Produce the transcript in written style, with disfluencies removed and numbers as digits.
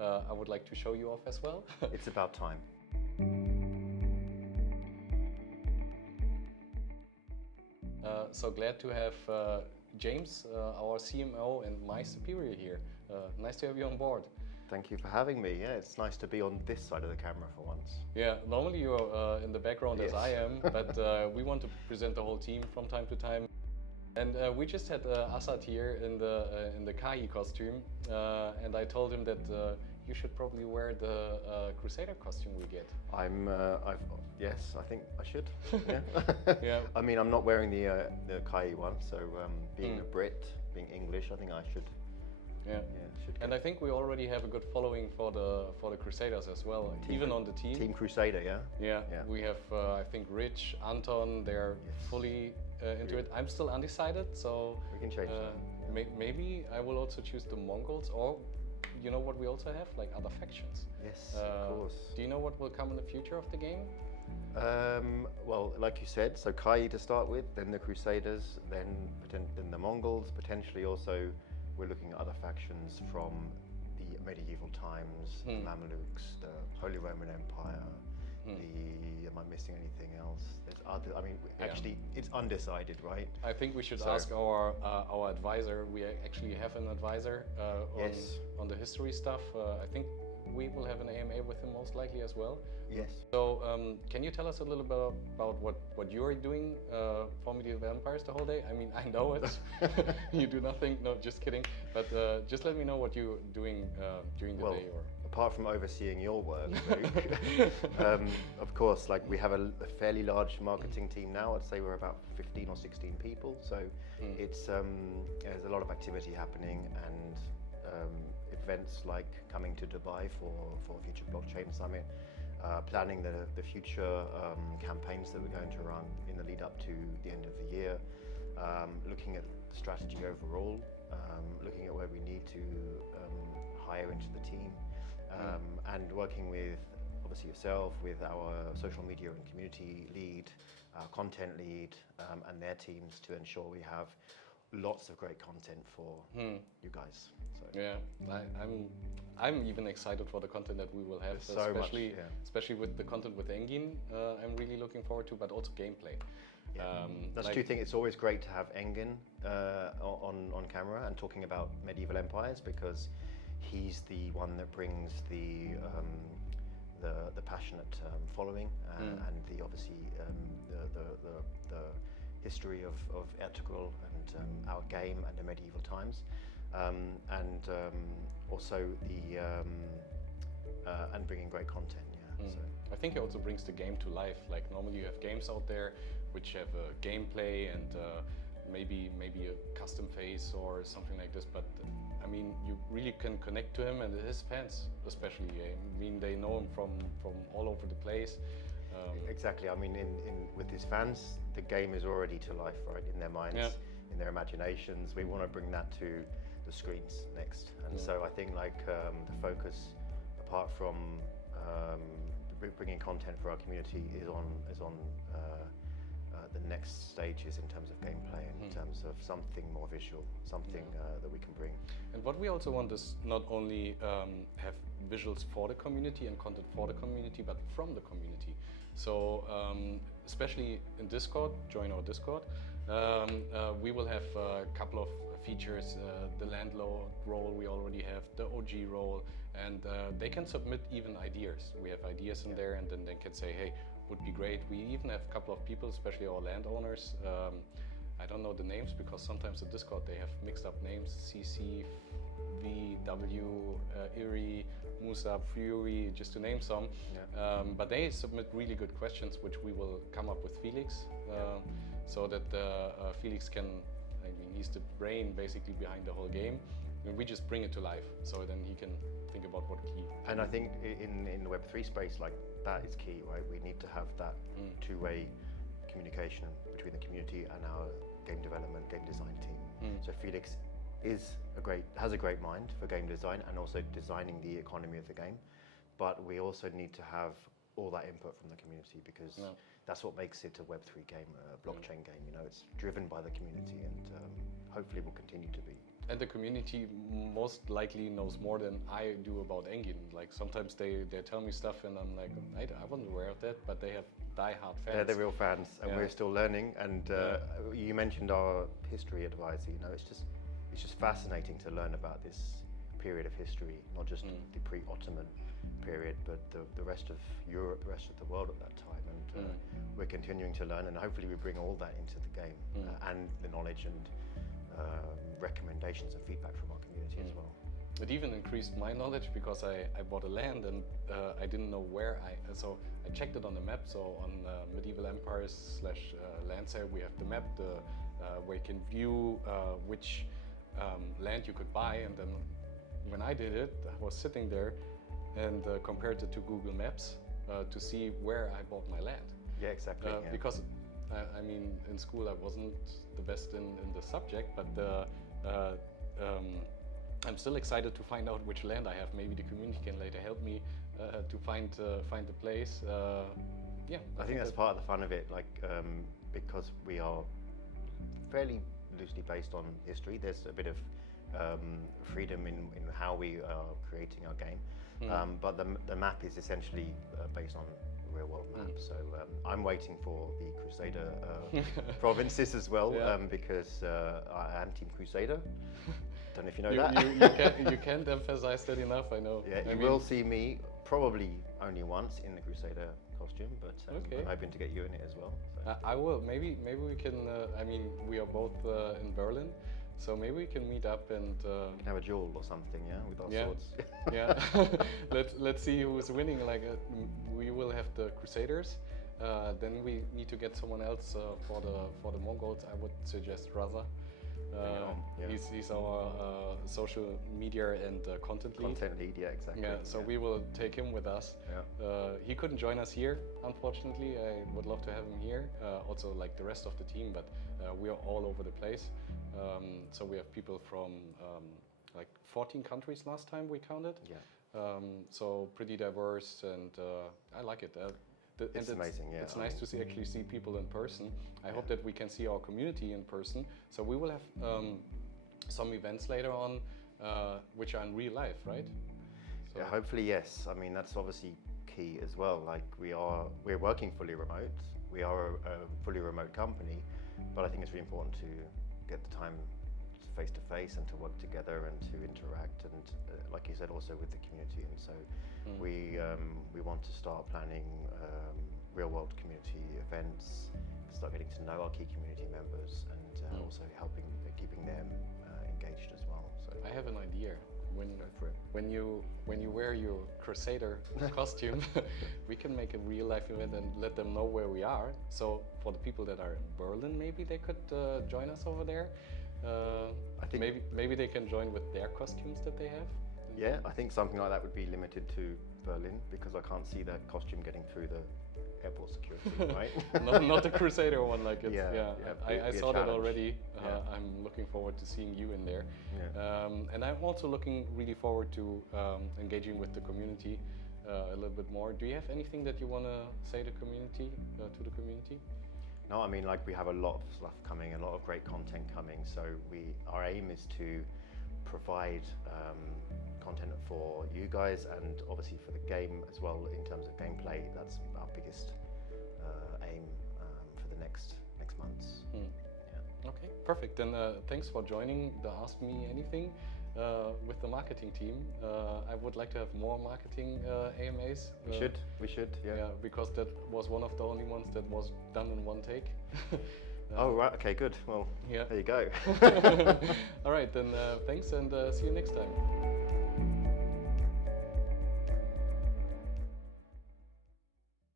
I would like to show you off as well. It's about time. So glad to have James, our CMO and my superior here. Nice to have you on board. Thank you for having me. Yeah, it's nice to be on this side of the camera for once. Yeah, normally you're in the background Yes. as I am, but we want to present the whole team from time to time. And we just had Assad here in the Kayi costume, and I told him that you should probably wear the Crusader costume we get. Yes, I think I should. Yeah. Yeah. I mean, I'm not wearing the Kayi one, so being a Brit, being English, I think I should. Yeah. Should And I think we already have a good following for the Crusaders as well, even on the team. Team Crusader, yeah. Yeah. Yeah. We have I think Rich, Anton. They're fully into it. I'm still undecided, so We can change that. maybe I will also choose the Mongols, or you know what we also have, like other factions. Yes, of course. Do you know what will come in the future of the game? Well, like you said, so Kayi to start with, then the Crusaders, then the Mongols, potentially also we're looking at other factions from the medieval times, the Mamelukes, the Holy Roman Empire, am I missing anything else? There's other, I mean, actually it's undecided, right? I think we should ask our advisor. We actually have an advisor on the history stuff. I think we will have an AMA with him most likely as well. Yes. So can you tell us a little bit about what you are doing for Medieval Empires the whole day? I mean, I know it. You do nothing. No, just kidding. But just let me know what you're doing during the day. Or apart from overseeing your work, Luke, of course, like we have a fairly large marketing team now. I'd say we're about 15 or 16 people. So it's there's a lot of activity happening, and events like coming to Dubai for Future Blockchain Summit, planning the future campaigns that we're going to run in the lead up to the end of the year, looking at the strategy overall, looking at where we need to hire into the team, and working with obviously yourself, with our social media and community lead, content lead, and their teams to ensure we have lots of great content for you guys. So. Yeah, I'm even excited for the content that we will have, especially with the content with Engin. I'm really looking forward to, but also gameplay. Yeah. That's two things. It's always great to have Engin on camera and talking about medieval empires, because he's the one that brings the passionate following and the obviously the history of Ertuğrul and our game and the medieval times, and also the and bringing great content. Yeah. So. I think it also brings the game to life. Like normally you have games out there which have a gameplay and maybe a custom phase or something like this, but I mean, you really can connect to him and his fans, especially. I mean, they know him from all over the place. Exactly. I mean, with his fans, the game is already to life, right? In their minds, in their imaginations. We want to bring that to the screens next. And so I think like the focus, apart from bringing content for our community, is on the next stages in terms of gameplay, in terms of something more visual, something that we can bring. And what we also want is not only have visuals for the community and content for the community, but from the community. So especially in Discord, join our Discord, we will have a couple of features, the landlord role we already have, the OG role, and they can submit even ideas. We have ideas in there, and then they can say, hey, would be great. We even have a couple of people, especially our landowners. I don't know the names because sometimes the Discord they have mixed up names: CC, VW, Iri, Musa, Fury, just to name some. But they submit really good questions, which we will come up with Felix, so that Felix can. I mean, he's the brain basically behind the whole game, and we just bring it to life. So then he can think about what he. And I think in the Web3 space, like that is key, right? We need to have that two-way communication between the community and our game development, game design team. So Felix has a great mind for game design and also designing the economy of the game, but we also need to have all that input from the community, because that's what makes it a Web3 game, a blockchain game. You know, it's driven by the community, and hopefully will continue to be. And the community most likely knows more than I do about Engin. Like sometimes they tell me stuff and I'm like, I wasn't aware of that, but they have die-hard fans. They're the real fans, and Yeah. we're still learning. And you mentioned our history advisor. You know, it's just fascinating to learn about this period of history, not just the pre-Ottoman period, but the rest of Europe, the rest of the world at that time. And we're continuing to learn, and hopefully we bring all that into the game and the knowledge and recommendations and feedback from our community as well. It even increased my knowledge because I bought a land and I didn't know where so I checked it on the map. So on Medieval Empires / land sale we have the map where you can view which land you could buy, and then when I did it I was sitting there and compared it to Google Maps to see where I bought my land. Yeah, exactly. Because I mean in school I wasn't the best in the subject, but I'm still excited to find out which land I have. Maybe the community can later help me to find the place. Yeah, I think that's part of the fun of it. Like because we are fairly loosely based on history, there's a bit of freedom in how we are creating our game. But the map is essentially based on a real world map. So I'm waiting for the Crusader provinces as well, because I am Team Crusader. Don't know if you know that. You can't emphasize that enough, I know. Yeah, you will see me probably only once in the Crusader costume, but I'm hoping to get you in it as well. So. I will. Maybe we can. I mean, we are both in Berlin, so maybe we can meet up and we can have a duel or something, yeah, with our swords. Yeah. Let's see who's winning. Like we will have the Crusaders. Then we need to get someone else for the Mongols. I would suggest Raza. He's our social media and content lead. Content lead, yeah, exactly. Yeah, so we will take him with us. Yeah. He couldn't join us here, unfortunately. I would love to have him here. Also, like the rest of the team, but we are all over the place. So we have people from like 14 countries last time we counted. Yeah. So pretty diverse, and I like it. It's amazing, yeah. It's nice to actually see people in person. I hope that we can see our community in person. So we will have some events later on, which are in real life, right? So yeah, hopefully yes. I mean, that's obviously key as well. Like we're working fully remote. We are a fully remote company, but I think it's really important to get the time face to face and to work together and to interact, and like you said, also with the community. And so we want to start planning real world community events, start getting to know our key community members, and also keeping them engaged as well. So I have an idea. Go for it. When you wear your Crusader costume, we can make a real life event and let them know where we are. So for the people that are in Berlin, maybe they could join us over there. I think maybe they can join with their costumes that they have. Yeah, I think something like that would be limited to Berlin, because I can't see that costume getting through the airport security, right? not the Crusader one, like it's, I saw that already. Yeah. I'm looking forward to seeing you in there. Yeah. And I'm also looking really forward to engaging with the community a little bit more. Do you have anything that you want to say to the community? No, I mean, like we have a lot of stuff coming, a lot of great content coming. So our aim is to provide content for you guys, and obviously for the game as well in terms of gameplay. That's our biggest aim for the next months. Yeah. Okay, perfect. Then thanks for joining the Ask Me Anything with the marketing team. I would like to have more marketing AMAs. We should, yeah. Yeah, because that was one of the only ones that was done in one take. Oh, right, okay, good. Well, yeah. There you go. All right, then thanks, and see you next time.